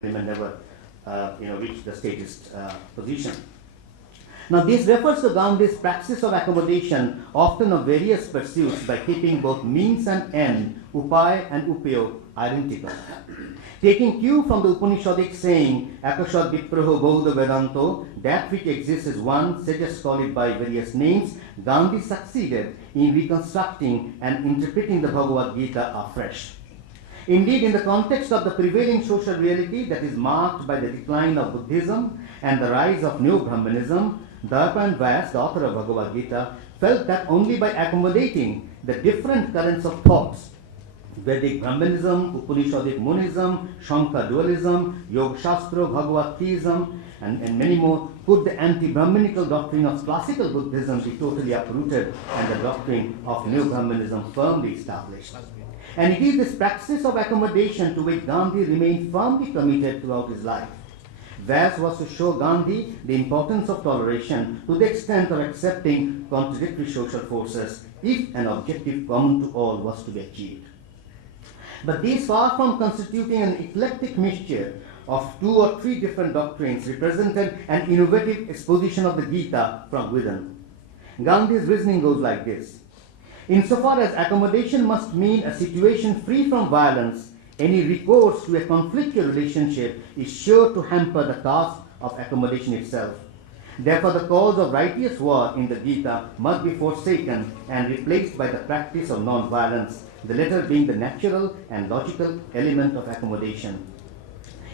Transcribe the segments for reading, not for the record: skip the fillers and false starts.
and never reach the statist position. Now this refers to Gandhi's praxis of accommodation, often of various pursuits, by keeping both means and end, upay and upayo, identical. Taking cue from the Upanishadic saying, Akashad Vipraho Bodha Vedanto, that which exists is one, say just call it by various names, Gandhi succeeded in reconstructing and interpreting the Bhagavad Gita afresh. Indeed, in the context of the prevailing social reality that is marked by the decline of Buddhism and the rise of New Brahmanism, Darpa and Vyas, the author of Bhagavad Gita, felt that only by accommodating the different currents of thoughts, Vedic Brahmanism, Upanishadic Monism, Shankar dualism, Yoga Shastra, Bhagavad Theism, and many more, could the anti-Brahmanical doctrine of classical Buddhism be totally uprooted and the doctrine of New Brahmanism firmly established. And it is this praxis of accommodation to which Gandhi remained firmly committed throughout his life. Vyas was to show Gandhi the importance of toleration to the extent of accepting contradictory social forces if an objective common to all was to be achieved. But these, far from constituting an eclectic mixture of 2 or 3 different doctrines, represented an innovative exposition of the Gita from within. Gandhi's reasoning goes like this. Insofar as accommodation must mean a situation free from violence, any recourse to a conflictual relationship is sure to hamper the task of accommodation itself. Therefore, the cause of righteous war in the Gita must be forsaken and replaced by the practice of non-violence, the latter being the natural and logical element of accommodation.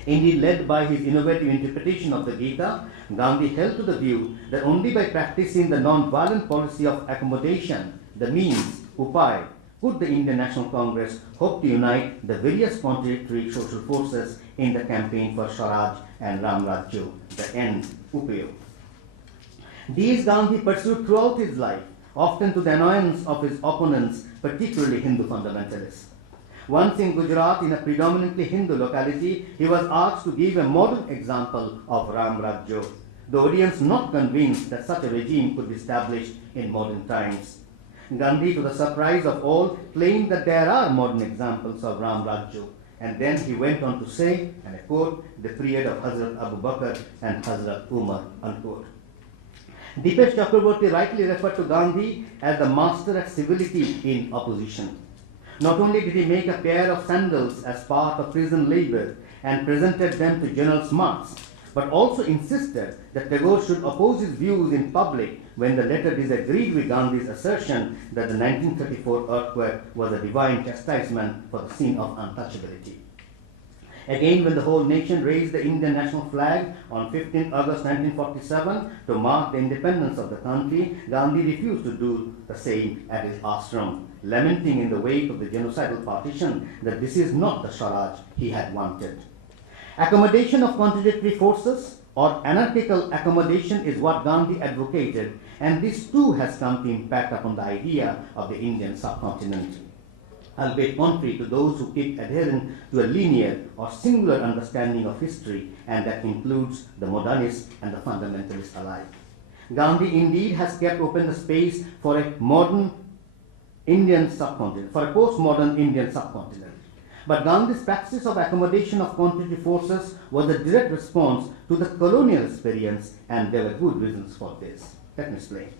Indeed, led by his innovative interpretation of the Gita, Gandhi held to the view that only by practicing the non-violent policy of accommodation, the means, upay, could the Indian National Congress hope to unite the various contradictory social forces in the campaign for Swaraj and Ram Rajya, the end, upayo. These Gandhi pursued throughout his life, often to the annoyance of his opponents, particularly Hindu fundamentalists. Once in Gujarat, in a predominantly Hindu locality, he was asked to give a modern example of Ram Rajya, the audience not convinced that such a regime could be established in modern times. Gandhi, to the surprise of all, claimed that there are modern examples of Ram Rajya, and then he went on to say, and I quote, the period of Hazrat Abu Bakr and Hazrat Umar, unquote. Dipesh Chakraborty rightly referred to Gandhi as the master at civility in opposition. Not only did he make a pair of sandals as part of prison labor and presented them to General Smuts, but also insisted that Tagore should oppose his views in public when the latter disagreed with Gandhi's assertion that the 1934 earthquake was a divine chastisement for the sin of untouchability. Again, when the whole nation raised the Indian national flag on 15 August 1947 to mark the independence of the country, Gandhi refused to do the same at his ashram, lamenting in the wake of the genocidal partition that this is not the Swaraj he had wanted. Accommodation of contradictory forces or anarchical accommodation is what Gandhi advocated, and this too has come to impact upon the idea of the Indian subcontinent, albeit contrary to those who keep adhering to a linear or singular understanding of history, and that includes the modernists and the fundamentalists alike. Gandhi indeed has kept open the space for a modern Indian subcontinent, for a postmodern Indian subcontinent. But Gandhi's praxis of accommodation of contradictory forces was a direct response to the colonial experience, and there were good reasons for this. Let me explain.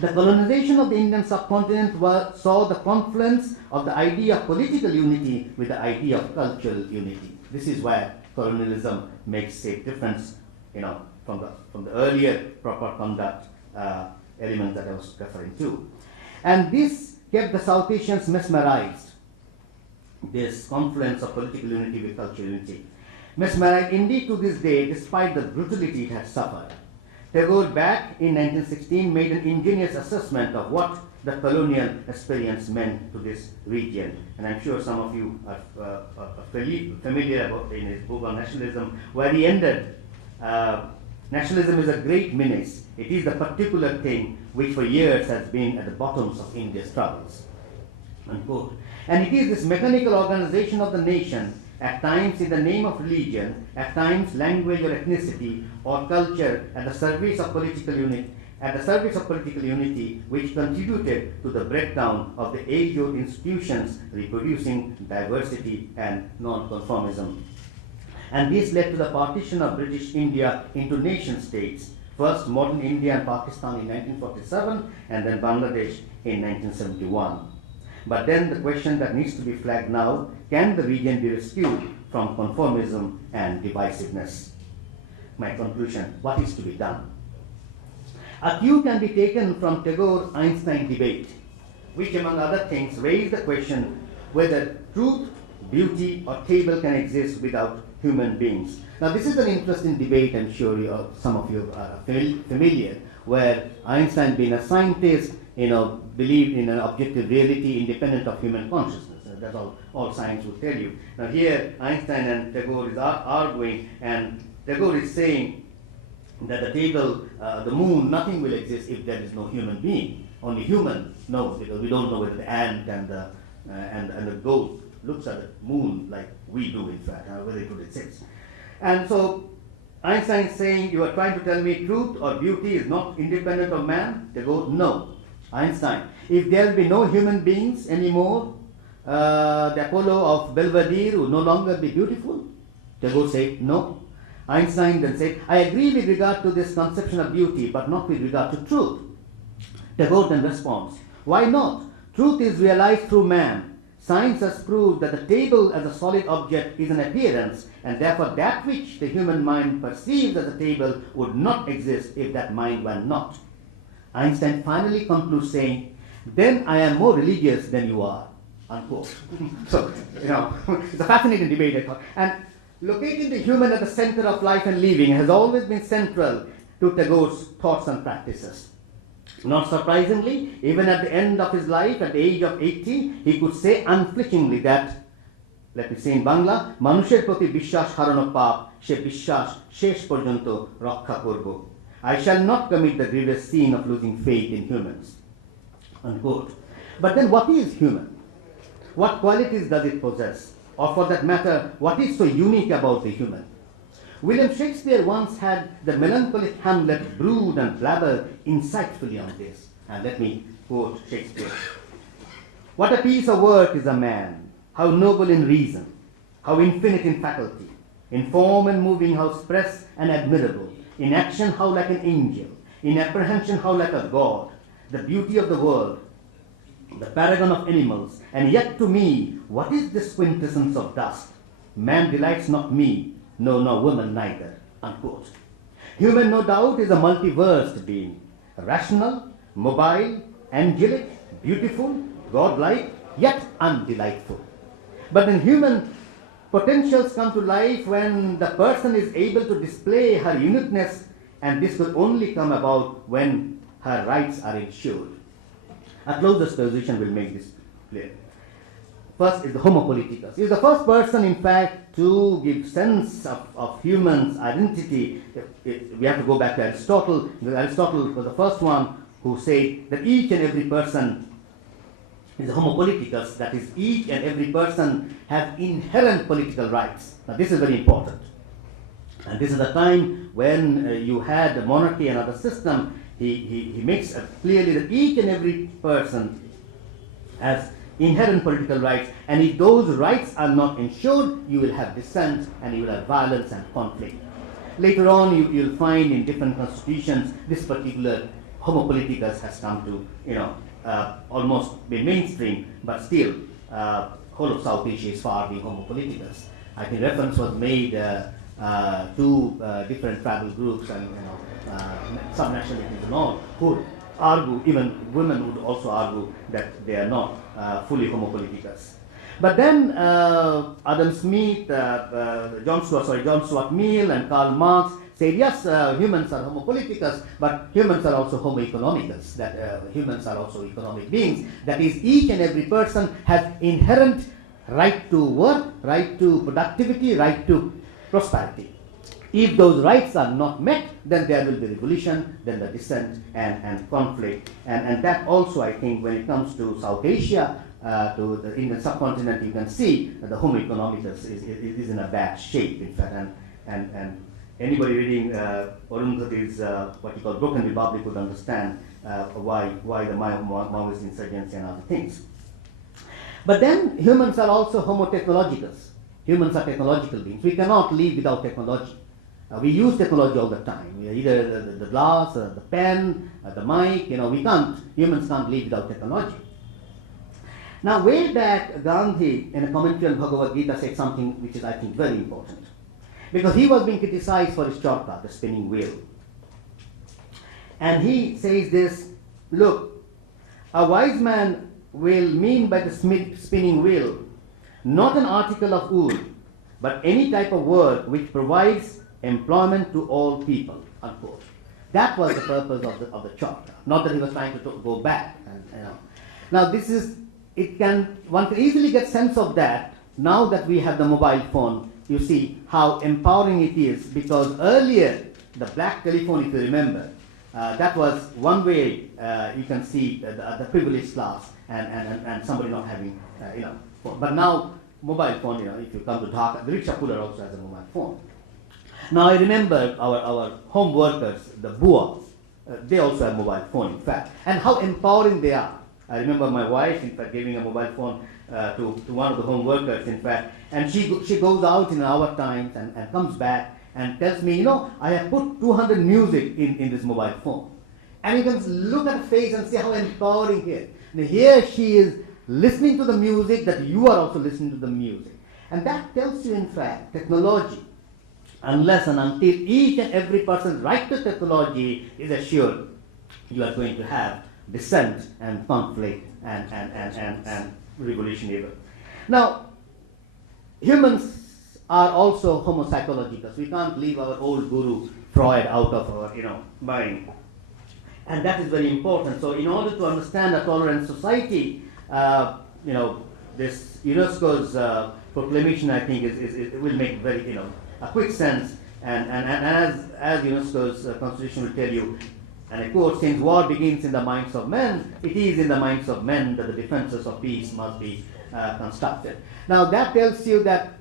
The colonization of the Indian subcontinent saw the confluence of the idea of political unity with the idea of cultural unity. This is where colonialism makes a difference, from the earlier proper conduct elements that I was referring to. And this kept the South Asians mesmerized, this confluence of political unity with cultural unity. Mesmerized indeed to this day, despite the brutality it had suffered. Tagore, back in 1916, made an ingenious assessment of what the colonial experience meant to this region. And I'm sure some of you are familiar about in his book on nationalism, where he ended, nationalism is a great menace. It is the particular thing which for years has been at the bottoms of India's troubles, unquote. And it is this mechanical organization of the nation, at times in the name of religion, at times language or ethnicity or culture, at the service of political unity, which contributed to the breakdown of the age-old institutions reproducing diversity and non-conformism. And this led to the partition of British India into nation states. First modern India and Pakistan in 1947, and then Bangladesh in 1971. But then the question that needs to be flagged now, can the region be rescued from conformism and divisiveness? My conclusion, what is to be done? A cue can be taken from Tagore-Einstein debate, which among other things raised the question whether truth, beauty, or table can exist without human beings. Now this is an interesting debate, I'm sure some of you are familiar, where Einstein, being a scientist, believed in an objective reality independent of human consciousness. That's all science will tell you. Now here, Einstein and Tagore is arguing, and Tagore is saying that the table, the moon, nothing will exist if there is no human being. Only human knows, because we don't know whether the ant and the goat looks at the moon like we do, in fact, whether it would exist. And so Einstein is saying, you are trying to tell me truth or beauty is not independent of man? Tagore, no. Einstein, if there will be no human beings anymore, the Apollo of Belvedere will no longer be beautiful? Tagore said, no. Einstein then said, I agree with regard to this conception of beauty, but not with regard to truth. Tagore then responds, why not? Truth is realized through man. Science has proved that the table as a solid object is an appearance, and therefore that which the human mind perceives as a table would not exist if that mind were not. Einstein finally concludes saying, then I am more religious than you are, unquote. So, it's a fascinating debate, I thought. And locating the human at the center of life and living has always been central to Tagore's thoughts and practices. Not surprisingly, even at the end of his life, at the age of 80, he could say unflinchingly that, let me say in Bangla, মানুষের প্রতি বিশ্বাস হারানো পাপ, সে বিশ্বাস শেষ পর্যন্ত রক্ষা করব. I shall not commit the grievous sin of losing faith in humans. Unquote. But then what is human? What qualities does it possess? Or for that matter, what is so unique about the human? William Shakespeare once had the melancholic Hamlet brood and blabber insightfully on this. And let me quote Shakespeare. What a piece of work is a man, how noble in reason, how infinite in faculty, in form and moving how express and admirable, in action how like an angel, in apprehension how like a god, the beauty of the world, the paragon of animals, and yet to me, what is this quintessence of dust? Man delights not me, no, nor woman neither, unquote. Human, no doubt, is a multiversed being, rational, mobile, angelic, beautiful, godlike, yet undelightful. But then human potentials come to life when the person is able to display her uniqueness, and this could only come about when her rights are ensured. A closest position will make this clear. First is the Homo politicus. He is the first person, in fact, to give sense of humans' identity. We have to go back to Aristotle. Aristotle was the first one who said that each and every person is a Homo politicus, that is, each and every person has inherent political rights. Now, this is very important. And this is the time when you had the monarchy and other system. He makes clearly that each and every person has inherent political rights, and if those rights are not ensured, you will have dissent and you will have violence and conflict. Later on, you'll find in different constitutions this particular Homo politicus has come to, almost be mainstream, but still, whole of South Asia is far being Homo politicus. I think reference was made to different tribal groups and some nationalities and all, who argue, even women would also argue that they are not fully Homo politicus. But then Adam Smith, John Stuart Mill and Karl Marx said, yes, humans are Homo politicus, but humans are also Homo economicus, that humans are also economic beings. That is, each and every person has inherent right to work, right to productivity, right to prosperity. If those rights are not met, then there will be revolution, then the dissent and conflict. And that also, I think, when it comes to South Asia, to the Indian subcontinent, you can see that the Homo economicus is in a bad shape, in fact. And anybody reading Arundhati's what you call Broken Republic would understand why the Maoist insurgency and other things. But then humans are also Homo technologicus. Humans are technological beings. We cannot live without technology. We use technology all the time. Either the glass, the pen, the mic. Humans can't live without technology. Now, way back, Gandhi, in a commentary on Bhagavad Gita, said something which is, I think, very important. Because he was being criticized for his charka, the spinning wheel. And he says this, look, a wise man will mean by the spinning wheel not an article of wool, but any type of work which provides employment to all people, unquote. That was the purpose of the charter. Not that he was trying to go back. Now one can easily get sense of that now that we have the mobile phone. You see how empowering it is, because earlier the black telephone, if you remember, that was one way you can see the privileged class and somebody not having phone. But now mobile phone, if you come to Dhaka, the rickshaw puller also has a mobile phone. Now I remember our home workers, the Bua, they also have mobile phone, in fact, and how empowering they are. I remember my wife, in fact, giving a mobile phone to one of the home workers, in fact, and she goes out in our times and comes back and tells me, I have put 200 music in this mobile phone. And you can look at her face and see how empowering it is. And here she is listening to the music, that you are also listening to the music. And that tells you, in fact, technology, unless and until each and every person's right to technology is assured, you are going to have dissent and conflict and revolution even. Now, humans are also homopsychologicals. We can't leave our old guru Freud out of our mind. And that is very important. So in order to understand a tolerant society, this UNESCO's proclamation, I think, it will make very a quick sense. And as UNESCO's constitution will tell you, and I quote, since war begins in the minds of men, it is in the minds of men that the defenses of peace must be constructed. Now that tells you that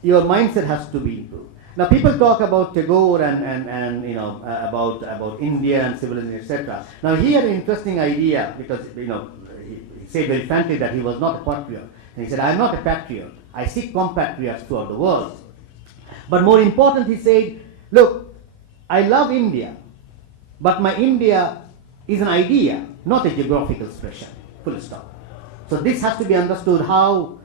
your mindset has to be improved. Now people talk about Tagore and about India and civilization, etc. Now he had an interesting idea, because he said very frankly that he was not a patriot. And he said, I am not a patriot. I seek compatriots throughout the world. But more important, he said, look, I love India, but my India is an idea, not a geographical expression, full stop. So this has to be understood how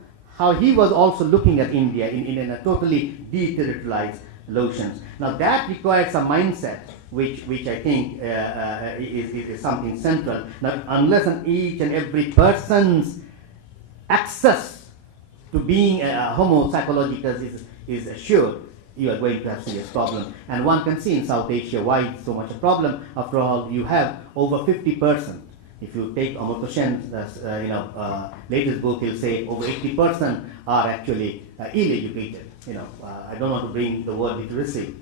he was also looking at India in a totally deterritorialized notions. Now that requires a mindset which I think is something central. Now unless each and every person's access to being a homo psychologicus is assured, you are going to have serious problem. And one can see in South Asia why it's so much a problem. After all, you have over 50%. If you take Amartya Sen's latest book, he'll say over 80% are actually ill-educated. I don't want to bring the word literacy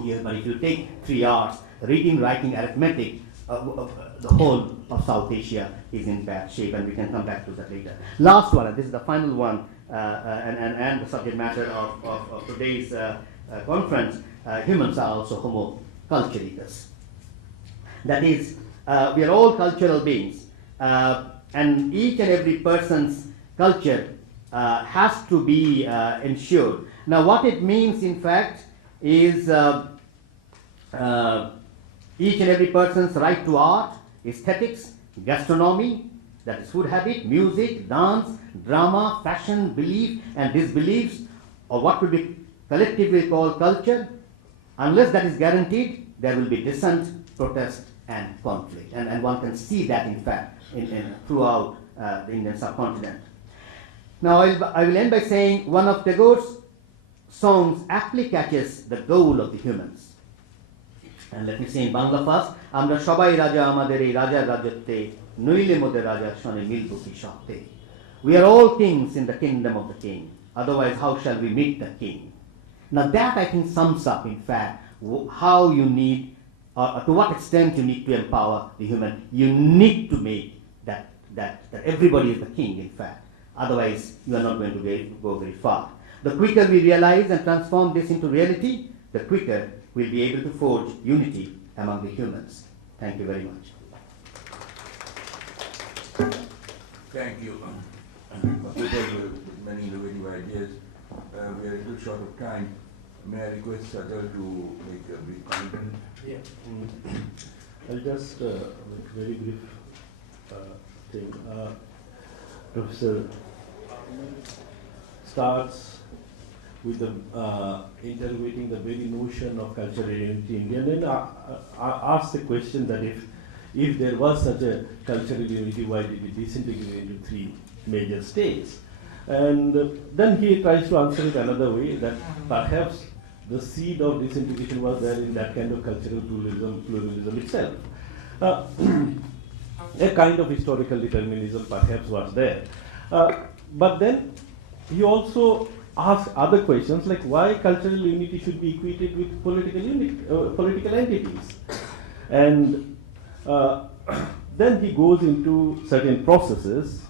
here, but if you take 3 hours, reading, writing, arithmetic, the whole of South Asia is in bad shape, and we can come back to that later. Last one, and this is the final one, and the subject matter of today's conference, humans are also homo culturicus. That is, we are all cultural beings, and each and every person's culture has to be ensured. Now what it means, in fact, is each and every person's right to art, aesthetics, gastronomy, that is food habit, music, dance, drama, fashion, belief, and disbeliefs, or what would be collectively called culture. Unless that is guaranteed, there will be dissent, protest, and conflict. And one can see that, in fact, throughout the Indian subcontinent. Now I will end by saying one of Tagore's songs aptly catches the goal of the humans. And let me say in Bangla first. Amra shobai raja amader ei rajar rajotte noile moder rajar shone milbo ki shokte. We are all kings in the kingdom of the king. Otherwise, how shall we meet the king? Now that, I think, sums up, in fact, how you need, or to what extent you need to empower the human. You need to make that everybody is the king, in fact. Otherwise, you are not going to go very far. The quicker we realize and transform this into reality, the quicker we'll be able to forge unity among the humans. Thank you very much. Thank you. With many innovative ideas. we are a little short of time. May I request Sajal to make a brief comment? Yeah. I'll just make a very brief thing. Professor starts with the interrogating the very notion of cultural unity in India, and then asks the question that if there was such a cultural unity, why did it disintegrate into three major states? And then he tries to answer it another way, that perhaps the seed of disintegration was there in that kind of cultural pluralism itself. A kind of historical determinism perhaps was there. But then he also asks other questions like why cultural unity should be equated with political entities. And then he goes into certain processes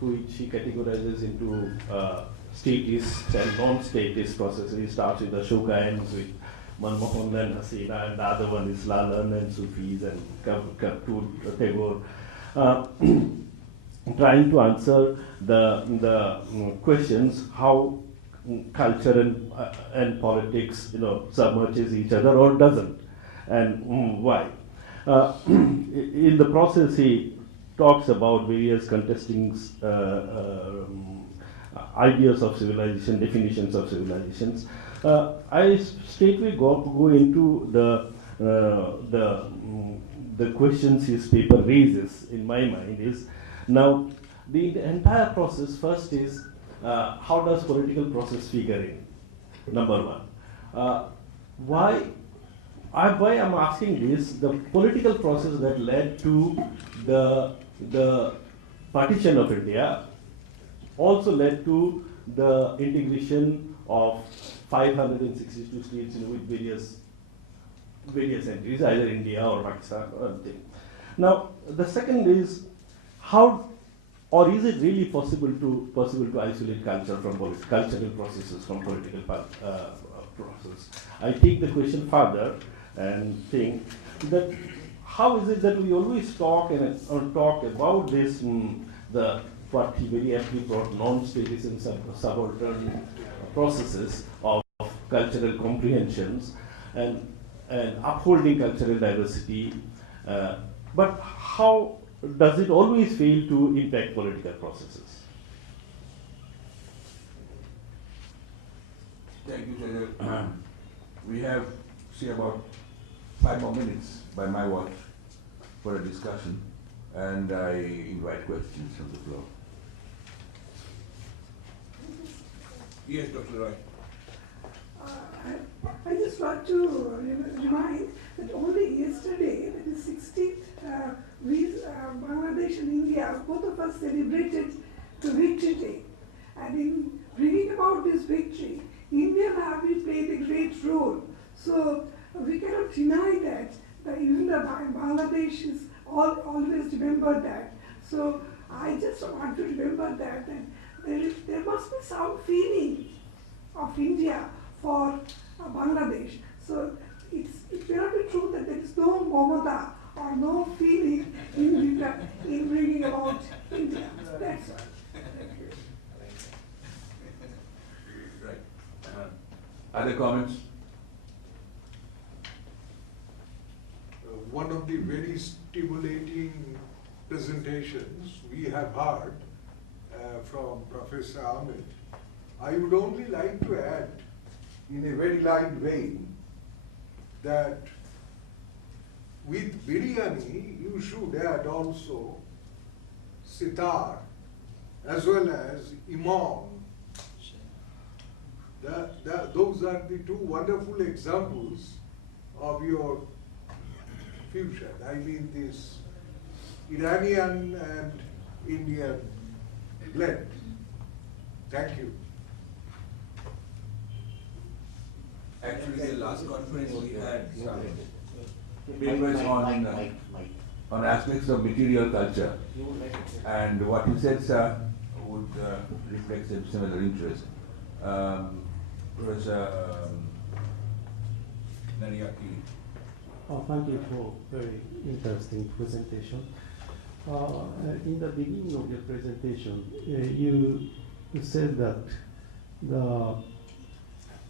which he categorizes into statist and non-statist processes. He starts with Ashoka, ends with Manmohan and Hasina, and the other one is Lalan and Sufis and Tagore, trying to answer the questions how culture and politics submerges each other or doesn't, and why. In the process, he talks about various contesting ideas of civilization, definitions of civilizations. I straightway go into the questions his paper raises in my mind is, now the entire process first is how does political process figure in? Number one. Why I'm asking this, the political process that led to the partition of India also led to the integration of 562 states with various entries, either India or Pakistan or anything. Now, the second is how, or is it really possible to isolate culture from cultural processes from political process? I take the question further and think that how is it that we always talk about this what he very aptly brought non-statist and subaltern processes of cultural comprehensions and upholding cultural diversity, but how does it always fail to impact political processes? Thank you, Sajal. We have, say, about 5 more minutes by my watch for a discussion, and I invite questions from the floor. Yes, Dr. Roy. I just want to remind that only yesterday, that is 16th, Bangladesh and India, both of us celebrated the Victory Day. And in bringing about this victory, Indian Army played a great role. So we cannot deny that even the Bangladesh is always remember that. So I just want to remember that there must be some feeling of India for Bangladesh. So it cannot be true that there is no Mamata or no feeling in bringing about India. That's all. Right. Other comments? One of the very stimulating presentations we have heard from Professor Ahmed. I would only like to add, in a very light vein, that with biryani you should add also sitar as well as imam. Those are the two wonderful examples of your fusion. I mean this Iranian and Indian blend. Thank you. Actually, the last conference we had papers on aspects of material culture, and what you said, sir, would reflect a similar interest. Professor Nariaki. Oh, thank you for very interesting presentation. In the beginning of your presentation, you said that the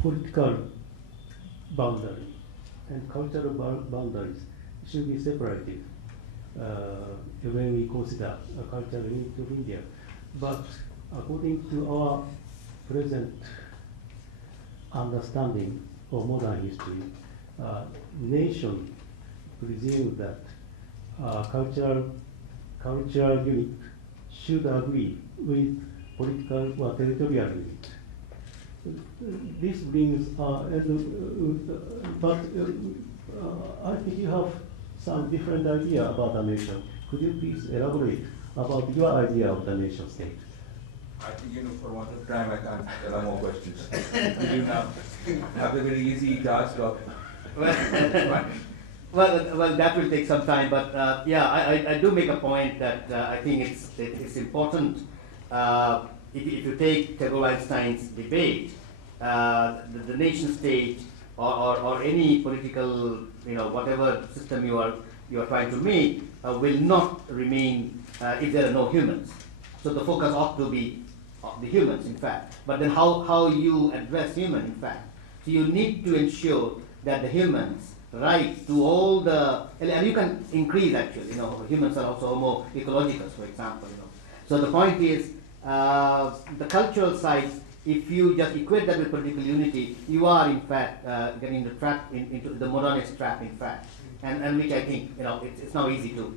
political boundary and cultural boundaries should be separated when we consider a cultural unity of India. But according to our present understanding of modern history, nation presume that cultural unit should agree with political or territorial unit. This brings, but I think you have some different idea about the nation. Could you please elaborate about your idea of the nation state? I think, for want of time, I can't allow more questions. You now have the very easy task of Well, that will take some time, but yeah, I do make a point that I think it's important. If you take Tagore Einstein's debate, the nation state or any political, whatever system you are trying to make will not remain if there are no humans. So the focus ought to be the humans, in fact. But then how you address human, in fact. So you need to ensure that the humans right to all the, and you can increase actually, humans are also homo ecologicus, for example. So the point is, the cultural side, if you just equate that with political unity, you are in fact getting the trap into the modernist trap, in fact, and which I think it's now easy to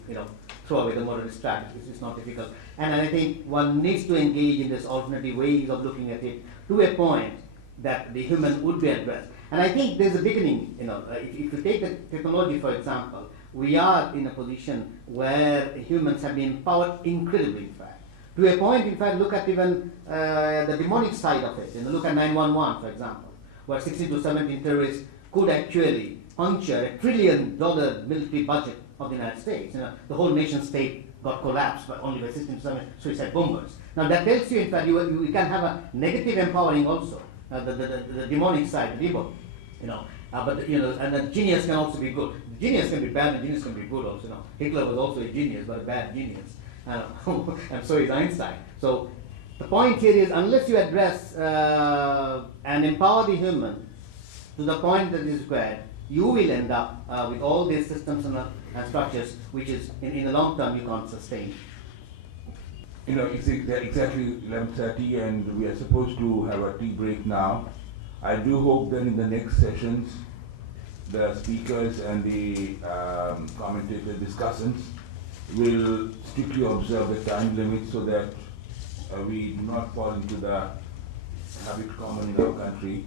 throw away the modernist trap. It's not difficult, and I think one needs to engage in this alternative ways of looking at it to a point that the human would be addressed. And I think there's a beginning. If you take the technology, for example, we are in a position where humans have been empowered incredibly, in fact. To a point, in fact, look at even the demonic side of it. Look at 911, for example, where 16 to 17 terrorists could actually puncture $1 trillion military budget of the United States. The whole nation state got collapsed only by 16 to 17 suicide bombers. Now that tells you, in fact, you can have a negative empowering also. The demonic side, the evil, but and the genius can also be good. The genius can be bad, and genius can be good also. Hitler was also a genius, but a bad genius. And so is Einstein. So the point here is, unless you address and empower the human to the point that is required, you will end up with all these systems and structures, which is in the long term you can't sustain. It's exactly 11:30, and we are supposed to have a tea break now. I do hope that in the next sessions, the speakers and the commentator discussants will strictly observe the time limit so that we do not fall into the habit common in our country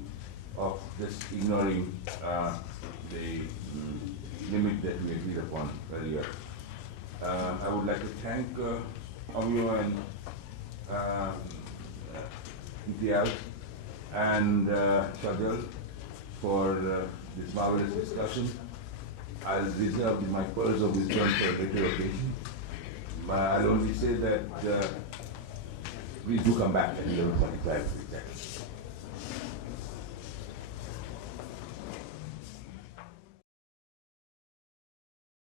of just ignoring the limit that we agreed upon earlier. I would like to thank Avio and Imtiaz and Shadal for this marvelous discussion. I'll reserve my pearls of wisdom for a later occasion. I'll only say that please do come back at 11:45 exactly.